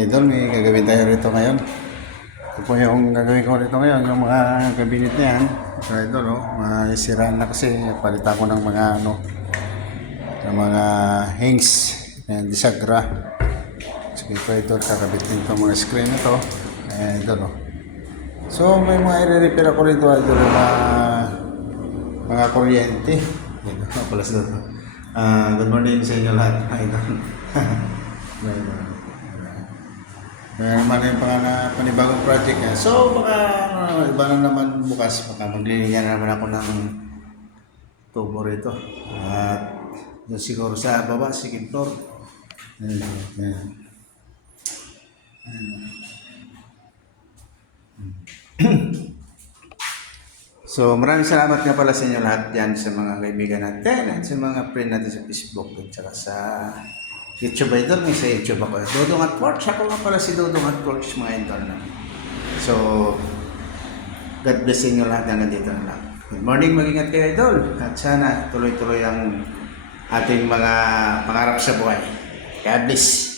Idol, may gagawin tayo rito ngayon. Ito po yung gagawin ko rito ngayon, yung mga cabinet na yan. So idol, masiraan na kasi palitan ko ng mga ng mga hangs and bisagra. So ito idol, kakabitin ko mga screen ito. Idol, so may mga i-repair ako rito idol, yung mga kuryente. Ito, pala sa ito. Good morning sa inyo lahat, idol. Naman yung panibagong project niya. So, baka iba na naman bukas. Baka maglilinya na naman ako ng tubo rito. At doon siguro sa baba, second floor. So, maraming salamat nga pala sa inyo lahat dyan sa mga kaibigan natin at sa mga friend natin sa Facebook at saka sa YouTube idol. May sa YouTube ako. Dodong at Porch. Ako nga pala si Dodong at Porch, mga idol. So, God bless inyo lahat na nandito na lang. Good morning, mag-ingat kayo idol. At sana tuloy-tuloy ang ating mga pangarap sa buhay. God bless.